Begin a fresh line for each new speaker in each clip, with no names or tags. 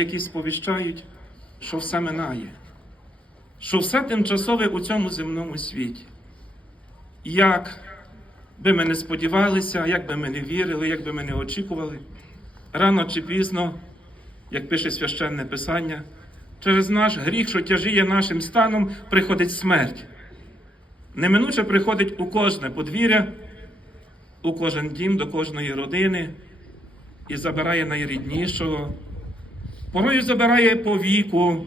які сповіщають, що все минає, що все тимчасове у цьому земному світі. Як би ми не сподівалися, як би ми не вірили, як би ми не очікували, рано чи пізно, як пише священне Писання, через наш гріх, що тяжіє нашим станом, приходить смерть. Неминуче приходить у кожне подвір'я, у кожен дім, до кожної родини і забирає найріднішого. Порою забирає по віку,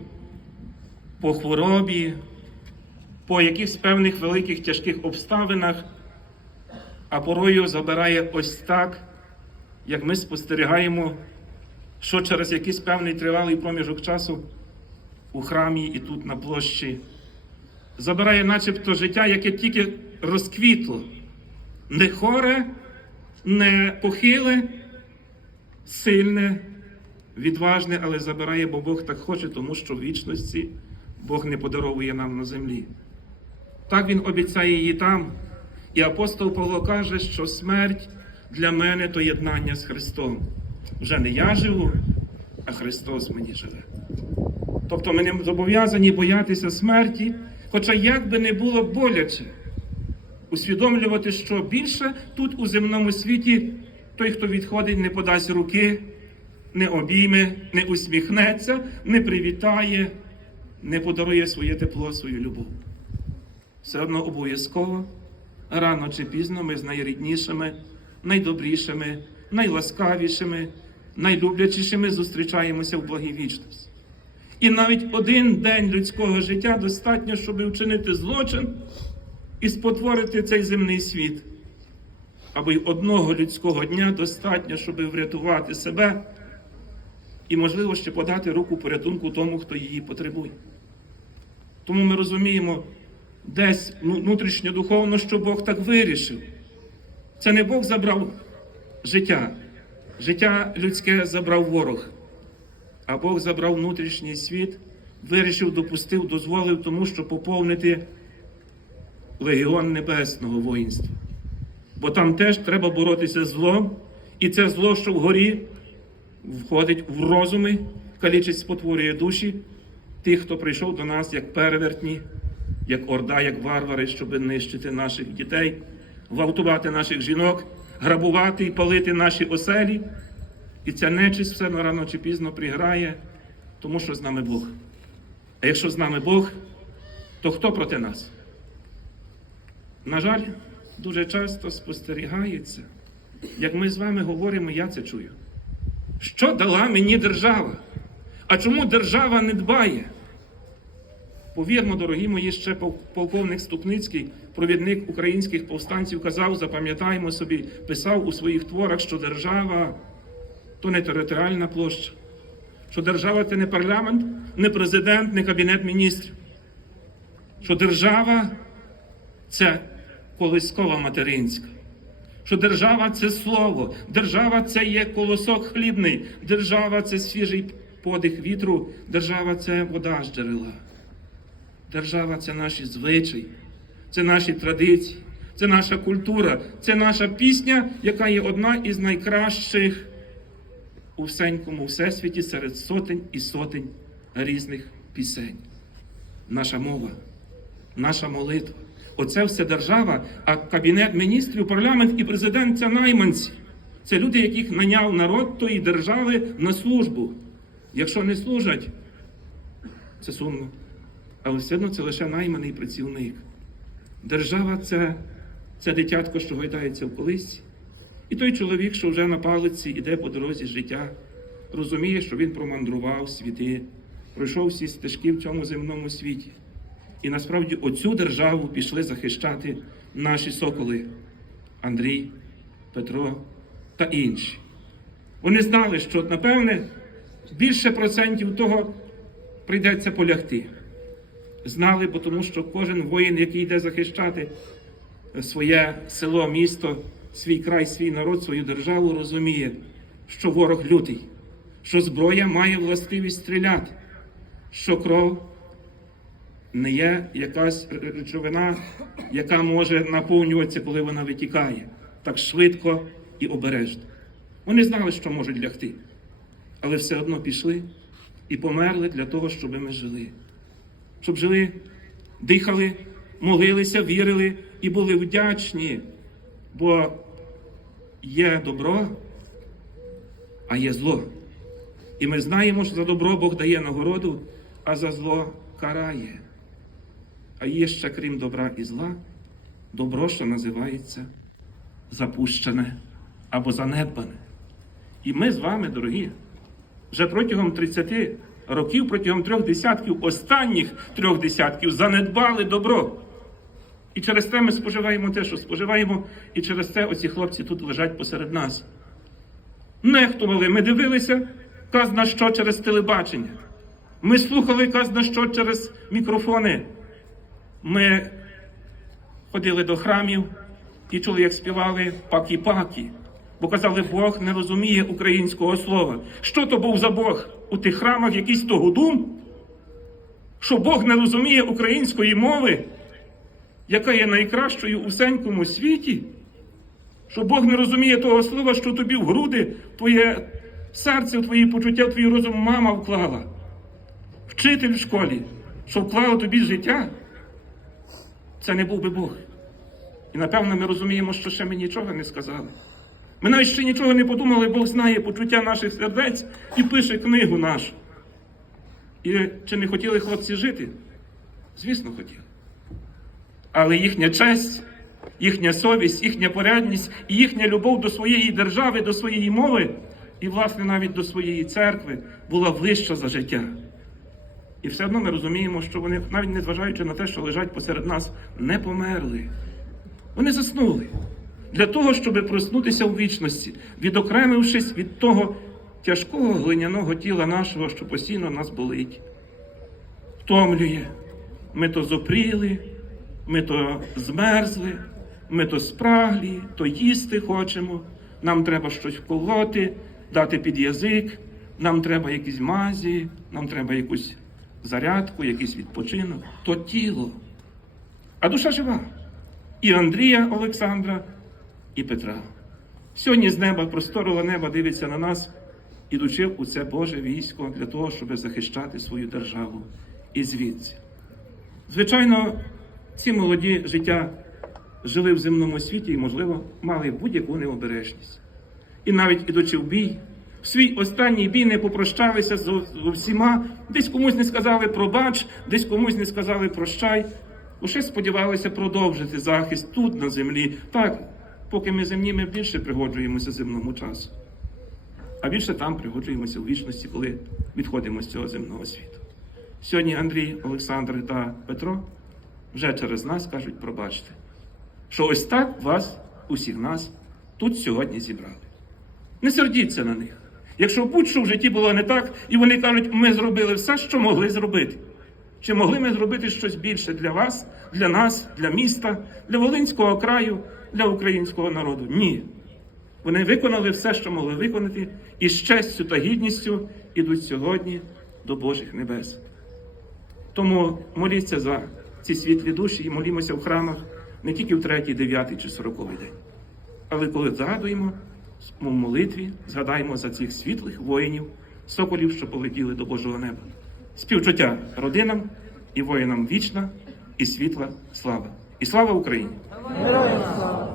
по хворобі, по якихось певних великих тяжких обставинах, а порою забирає ось так, як ми спостерігаємо, що через якийсь певний тривалий проміжок часу у храмі і тут на площі. Забирає начебто життя, яке тільки розквітло, не хоре, не похиле, сильне, відважне, але забирає, бо Бог так хоче, тому що в вічності Бог не подаровує нам на землі. Так Він обіцяє її там. І апостол Павло каже, що смерть для мене то єднання з Христом. Вже не я живу, а Христос мені живе. Тобто ми не зобов'язані боятися смерті, хоча як би не було боляче, усвідомлювати, що більше тут у земному світі той, хто відходить, не подасть руки, не обійме, не усміхнеться, не привітає, не подарує своє тепло, свою любов. Все одно обов'язково, рано чи пізно ми з найріднішими, найдобрішими, найласкавішими, найлюблячішими зустрічаємося в благій вічності. І навіть один день людського життя достатньо, щоб вчинити злочин і спотворити цей земний світ. Або й одного людського дня достатньо, щоб врятувати себе і, можливо, ще подати руку порятунку тому, хто її потребує. Тому ми розуміємо десь ну, внутрішньо духовно, що Бог так вирішив. Це не Бог забрав життя. Життя людське забрав ворог. А Бог забрав внутрішній світ, вирішив, допустив, дозволив тому, щоб поповнити легіон небесного воїнства. Бо там теж треба боротися з злом, і це зло, що вгорі, входить в розуми, калічить, спотворює душі тих, хто прийшов до нас як перевертні, як орда, як варвари, щоб нищити наших дітей, гвалтувати наших жінок, грабувати і палити наші оселі. І ця нечисть все рано чи пізно приграє, тому що з нами Бог. А якщо з нами Бог, то хто проти нас? На жаль, дуже часто спостерігається, як ми з вами говоримо, я це чую. Що дала мені держава? А чому держава не дбає? Повірно, дорогі мої, ще полковник Ступницький, провідник українських повстанців, казав, запам'ятаємо собі, писав у своїх творах, що держава то не територіальна площа, що держава це не парламент, не президент, не кабінет міністрів. Що держава це колискова материнська. Що держава це слово, держава це є колосок хлібний, держава це свіжий подих вітру, держава це вода з джерела. Держава це наші звичаї, це наші традиції, це наша культура, це наша пісня, яка є одна із найкращих у всенькому всесвіті серед сотень і сотень різних пісень. Наша мова, наша молитва. Оце все держава, а Кабінет міністрів, парламент і президент це найманці. Це люди, яких наняв народ тої держави на службу. Якщо не служать, це сумно. Але все одно це лише найманий працівник. Держава це, це дитятко, що гойдається в колисці. І той чоловік, що вже на палиці іде по дорозі життя, розуміє, що він промандрував світи, пройшов всі стежки в цьому земному світі. І насправді оцю державу пішли захищати наші соколи Андрій, Петро та інші. Вони знали, що, напевне, більше процентів того прийдеться полягти. Знали, бо тому що кожен воїн, який йде захищати своє село, місто, свій край, свій народ, свою державу, розуміє, що ворог лютий, що зброя має властивість стріляти, що кров не є якась речовина, яка може наповнюватися, коли вона витікає, так швидко і обережно. Вони знали, що можуть лягти, але все одно пішли і померли для того, щоб ми жили. Щоб жили, дихали, молилися, вірили і були вдячні, бо є добро, а є зло. І ми знаємо, що за добро Бог дає нагороду, а за зло карає. А є ще, крім добра і зла, добро, що називається запущене або занедбане. І ми з вами, дорогі, вже протягом 30 років, протягом трьох десятків, останніх трьох десятків занедбали добро. І через те ми споживаємо те, що споживаємо, і через те оці хлопці тут лежать посеред нас. Нехтували, ми дивилися, казна що через телебачення. Ми слухали казна що через мікрофони. Ми ходили до храмів і чули, як співали пакі-пакі. Бо казали, Бог не розуміє українського слова. Що то був за Бог у тих храмах, якийсь тогодум? Що Бог не розуміє української мови, яка є найкращою у всенькому світі? Що Бог не розуміє того слова, що тобі в груди, твоє серце, твої почуття, твій розум мама вклала. Вчитель в школі, що вклала тобі життя, це не був би Бог. І напевно ми розуміємо, що ще ми нічого не сказали. Ми навіть ще нічого не подумали, Бог знає почуття наших сердець і пише книгу нашу. І чи не хотіли хлопці жити? Звісно, хотіли. Але їхня честь, їхня совість, їхня порядність і їхня любов до своєї держави, до своєї мови, і, власне, навіть до своєї церкви була вища за життя. І все одно ми розуміємо, що вони, навіть незважаючи на те, що лежать посеред нас, не померли. Вони заснули для того, щоб проснутися у вічності, відокремившись від того тяжкого глиняного тіла нашого, що постійно нас болить, втомлює. Ми то зопріли, ми то змерзли, ми то спраглі, то їсти хочемо. Нам треба щось вколоти, дати під язик, нам треба якісь мазі, нам треба якусь зарядку, якийсь відпочинок. То тіло. А душа жива. І Андрія Олександра, і Петра. Сьогодні з неба, просторого неба дивиться на нас, ідучи у це Боже військо для того, щоб захищати свою державу і звідси. Звичайно, ці молоді життя жили в земному світі і, можливо, мали будь-яку необережність. І навіть ідучи в бій, в свій останній бій не попрощалися з усіма, десь комусь не сказали пробач, десь комусь не сказали прощай. Лише сподівалися продовжити захист тут, на землі. Так, поки ми земні, ми більше пригоджуємося земному часу. А більше там пригоджуємося у вічності, коли відходимо з цього земного світу. Сьогодні Андрій, Олександр та Петро вже через нас кажуть, пробачте, що ось так вас, усіх нас, тут сьогодні зібрали. Не сердіться на них. Якщо будь-що в житті було не так, і вони кажуть, ми зробили все, що могли зробити. Чи могли ми зробити щось більше для вас, для нас, для міста, для Волинського краю, для українського народу? Ні. Вони виконали все, що могли виконати, і з честю та гідністю ідуть сьогодні до Божих небес. Тому моліться за ці світлі душі і молімося в храмах не тільки в третій, дев'ятий чи сороковий день. Але коли згадуємо в молитві, згадаємо за цих світлих воїнів, соколів, що полетіли до Божого неба. Співчуття родинам і воїнам вічна і світла слава. І слава Україні!
Героям слава!